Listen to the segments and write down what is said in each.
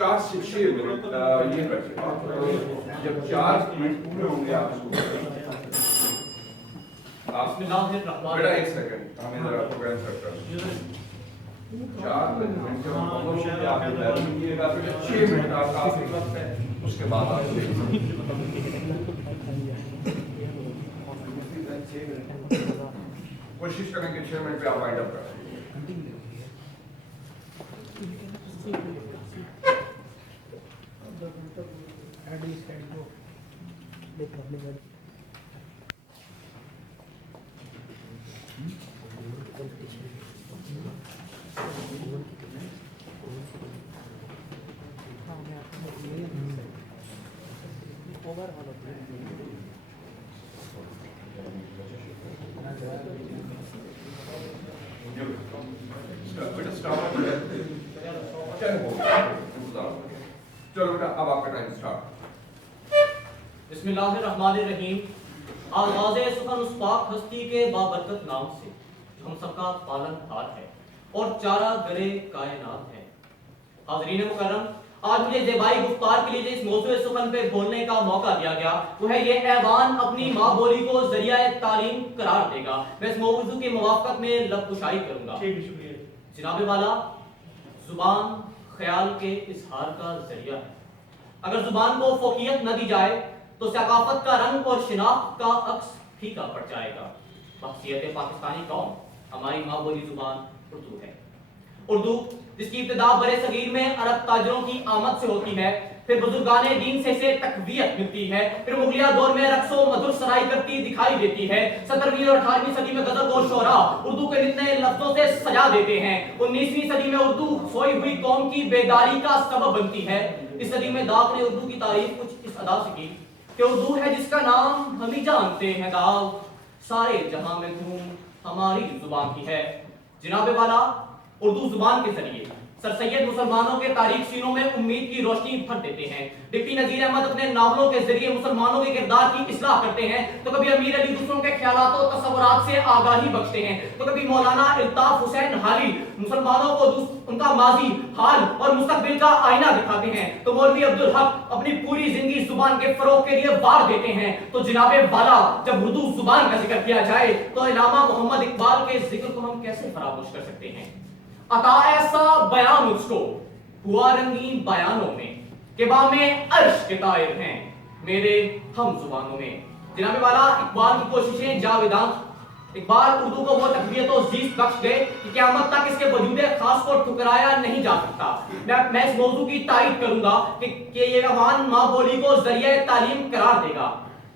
4 से 6 मिनट ये करके जब 4 मिनट पूरे होंगे आप इसको बेटा 1 सेकंड हमें जरा प्रोग्राम सेट कर 4 मिनट जब हम लोग आप लीजिएगा तो 6 मिनट आपका काफी वक्त है उसके बाद आप कोशिश करें कि 6 मिनट पे आप वाइंड अप करें चलो बेटा अब आपका टाइम स्टार्ट। बिस्मिल्लाहिर्रहमानिर्रहीम। आगाज़े सुखन उस पाक हस्ती के बाबरकत नाम से जो हम सबका पालनहार है और चारा गरे कायनात है। हाज़रीन मुकर्रम, आज मुझे ज़ेबाई गुफ्तार के लिए इस मौज़ूए सुखन पे बोलने का मौका दिया गया वो है ये ऐवान अपनी माँ बोली को ज़रिया तालीम करार देगा। मैं इस मौज़ू की मुवाफ़क़त में लब कुशाई करूँगा। जनाब वाला, ज़ुबान ख्याल के इज़हार का ज़रिया है। अगर ज़ुबान को फ़ोक़ियत न दी जाए तो सकाफ़त का रंग और शिनाख्त का अक्स फीका पड़ जाएगा। बहसीयत पाकिस्तानी कौम हमारी माँ बोली ज़ुबान उर्दू है। उर्दू जिसकी इब्तिदा बरे सगीर में अरब ताजरों की आमद से होती है, फिर बुजुर्गाने दीन से इसे तक़वियत मिलती है, फिर मुगलिया दौर में रक्स व मधुर सराई करती दिखाई देती है। 17वीं और 18वीं सदी में गज़ल और शोरा उर्दू के नित नए लफ्ज़ों से सजा देते हैं। 19वीं सदी में उर्दू सोई हुई कौम की बेदारी का सबब बनती है। इस सदी में दाग ने उर्दू की तारीफ कुछ इस अदा से की कि उर्दू है जिसका नाम हम ही जानते हैं, दाग सारे जहां में धूम हमारी जुबान की है। जनाब वाला, उर्दू जुबान के जरिए सर सैयद मुसलमानों के तारीख सीनों में उम्मीद की रोशनी भर देते हैं। डिप्टी नज़ीर अहमद अपने नावलों के जरिए मुसलमानों के किरदार की इस्लाह करते हैं, तो कभी अमीर अली दूसरों के ख्यालात और तसव्वुरात से आगाही बख्शते हैं, तो कभी मौलाना इल्ताफ हुसैन हाली मुसलमानों को उनका माजी, हाल और मुस्तकबिल का आईना दिखाते हैं, तो मौलवी अब्दुल हक अपनी पूरी जिंदगी जुबान के फरोग के लिए वार देते हैं। तो जनाबे वाला, जब उर्दू जुबान का जिक्र किया जाए तो इलामा मोहम्मद इकबाल के जिक्र को हम कैसे फरामोश कर सकते हैं। अता ऐसा बयान मुझको हुआ रंगीन बयानों में कि बामे अर्श के तायर हैं मेरे हम जुबानों में। जनाब वाला, इकबाल की कोशिशें जावेदां। इकबाल उर्दू को वो तकवीयत और जीत बख्श गए कि क़यामत तक इसके वजूद खास को ठुकराया नहीं जा सकता। मैं इस मौजू की तारीफ करूंगा कि ये अवान माँ बोली को जरिए तालीम करार देगा।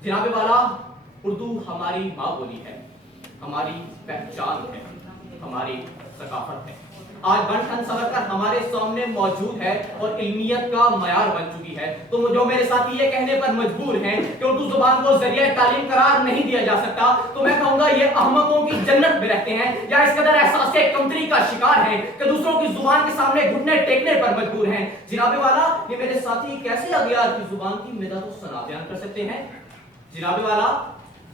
जनाब वाला, उर्दू हमारी माँ बोली है, हमारी पहचान है, हमारी सकाफत है। आज बन ठन समझ कर हमारे सामने मौजूद है और इल्मियत का मयार बन चुकी है। तो जो मेरे साथी ये कहने पर मजबूर हैं कि उर्दू जुबान को जरिए तालीम करार नहीं दिया जा सकता, तो मैं कहूंगा ये अहमकों की जन्नत में रहते हैं या इस कदर एहसास कमतरी का शिकार हैं कि दूसरों की जुबान के सामने घुटने टेकने पर मजबूर हैं। जनाबे वाला, ये मेरे साथी कैसे अगियार की जुबान की मिदा तो सना बयान कर सकते हैं। जनाबे वाला,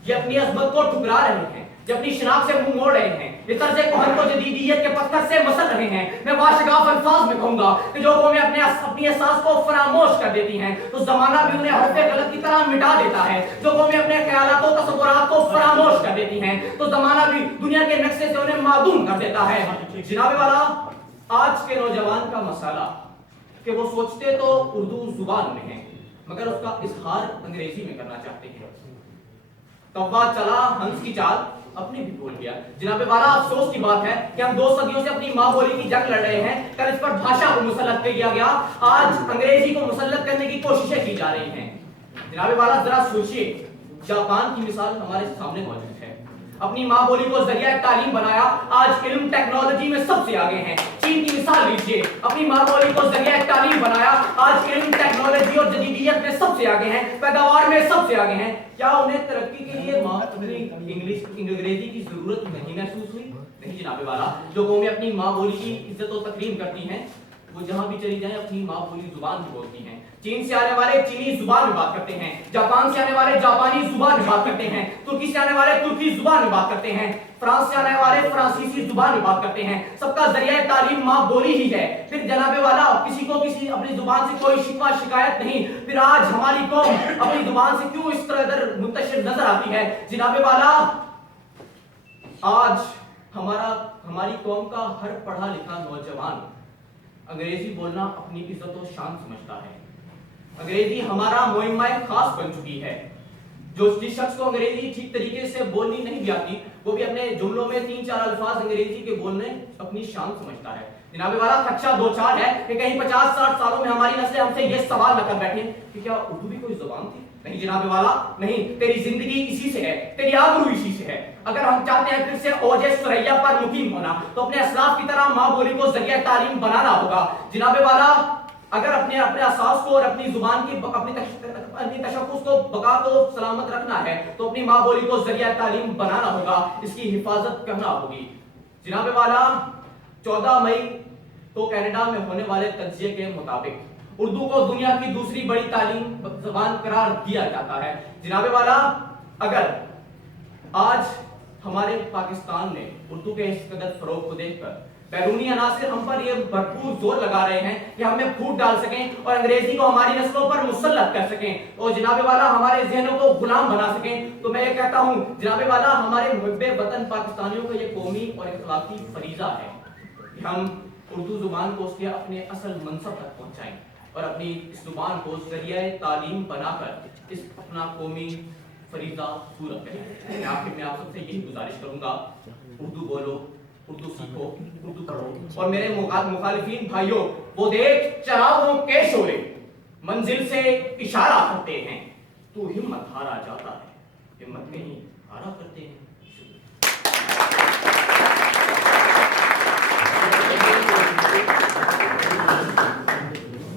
ये अपनी अजमत को ठुकरा रहे हैं, ये अपनी शनाख्त से मुंह मोड़ रहे हैं, ये तर्ज़े कोहन को जदीदियत के पत्थर से मसल रहे हैं। मैं वाशगाफ अल्फाज में कहूंगा कि जो कौमें अपनी एहसास को फरामोश कर देती हैं तो जमाना भी उन्हें हरफ़े गलत की तरह मिटा देता है। जो कौमें अपने ख्यालात और तसव्वुरात को फरामोश कर देती हैं तो जमाना भी दुनिया के नक्शे से उन्हें मादूम कर देता है। जनाब वाला, आज के नौजवान का मसाला कि वो सोचते तो उर्दू जुबान में है मगर उसका इजहार अंग्रेजी में करना चाहते हैं। कौवा चला हंस की चाल अपने भी भूल गया। जनाबे वाला, अफसोस की बात है कि हम 2 सदियों से अपनी माँ बोली की जंग लड़ रहे हैं। कल इस पर भाषा को मुसल्लत किया गया, आज अंग्रेजी को मुसल्लत करने की कोशिशें की जा रही हैं। जनाबे वाला, जरा सोचिए, जापान की मिसाल हमारे सामने मौजूद है, अपनी माँ बोली को जरिया तालीम बनाया, आज इल्म टेक्नोलॉजी में सबसे आगे हैं। चीन की मिसाल लीजिए, अपनी माँ बोली को जरिया तालीम बनाया, आज इल्म टेक्नोलॉजी और जदीदियत में सबसे आगे हैं, पैदावार में सबसे आगे हैं। क्या उन्हें तरक्की के लिए अंग्रेजी की जरूरत नहीं महसूस हुई? नहीं जनाबे वाला, जो कौमें अपनी माँ बोली की इज्जत और तकरीम करती हैं वो जहां भी चली जाएं अपनी माँ बोली जुबान भी बोलती हैं। चीन से आने वाले चीनी जुबान में बात करते हैं, जापान से आने वाले जापानी जुबान में बात करते हैं, तुर्की से आने वाले तुर्की जुबान में बात करते हैं, फ्रांस से आने वाले फ्रांसीसी जुबान में बात करते हैं। सबका जरिया तालीम माँ बोली ही है। फिर जनाबे वाला, किसी को किसी अपनी जुबान से कोई शिकवा शिकायत नहीं, फिर आज हमारी कौम अपनी जुबान से क्यों इस तरह मुंतशिर नजर आती है? जनाबे वाला, आज हमारी कौम का हर पढ़ा लिखा नौजवान अंग्रेजी बोलना अपनी इज्जत और शान समझता है। अंग्रेजी हमारा मुहिम्मा खास बन चुकी है। जिस शख्स को अंग्रेजी ठीक तरीके से बोलनी नहीं भी आती, वो भी अपने जुमलों में 3-4 अल्फाज अंग्रेजी के बोलने अपनी शान समझता है। जनाबे वाला, खदशा 2-4 है कि कहीं 50-60 सालों में हमारी नस्लें हमसे ये सवाल न कर बैठे कि क्या उर्दू भी कोई जुबान थी? नहीं जनाबे वाला, नहीं। तेरी जिंदगी इसी से है, तेरी आबरू इसी से है। अगर हम चाहते हैं फिर से औजे सुरैया पर मुकीम होना, तो अपने असलाफ की तरह माँ बोली को जरिया तालीम बनाना होगा। जनाबे वाला, अगर अपने असास को और अपनी जुबान की अपनी तशक्कुस को बका को सलामत रखना है, तो अपनी माँ बोली को जरिया तालीम बनाना होगा, इसकी हिफाजत करना होगी। जनाबे वाला, 14 मई को कनाडा में होने वाले तज्जिये के मुताबिक उर्दू को दुनिया की दूसरी बड़ी तालीम ज़बान करार दिया जाता है। जनाबे वाला, अगर आज हमारे पाकिस्तान में उर्दू के इस कदर फरोग को देखकर बैरूनी अनासिर हम पर ये भरपूर जोर लगा रहे हैं कि हमें फूट डाल सकें और अंग्रेजी को हमारी नस्लों पर मुसल्लत कर सकें और जनाबे वाला हमारे जहनों को गुलाम बना सकें, तो मैं ये कहता हूं जनाबे वाला, हमारे मुहिब्बे वतन पाकिस्तानियों का ये कौमी और इखलाकी फरीजा है कि हम उर्दू जुबान को उसके अपने असल मनसब तक पहुंचाएं और अपनी इस जुबान को जरिया तालीम बनाकर इस अपना कौमी फरीजा पूरा करें। आखिर में आप सबसे यही गुजारिश करूंगा, उर्दू बोलो, उर्दू सीखो, उर्दू पढ़ो। और मेरे मुखालिफिन भाइयों, वो देख चरागों के शोले मंजिल से इशारा करते हैं, तू हिम्मत हारा जाता है, हिम्मत कहीं हारा करते हैं।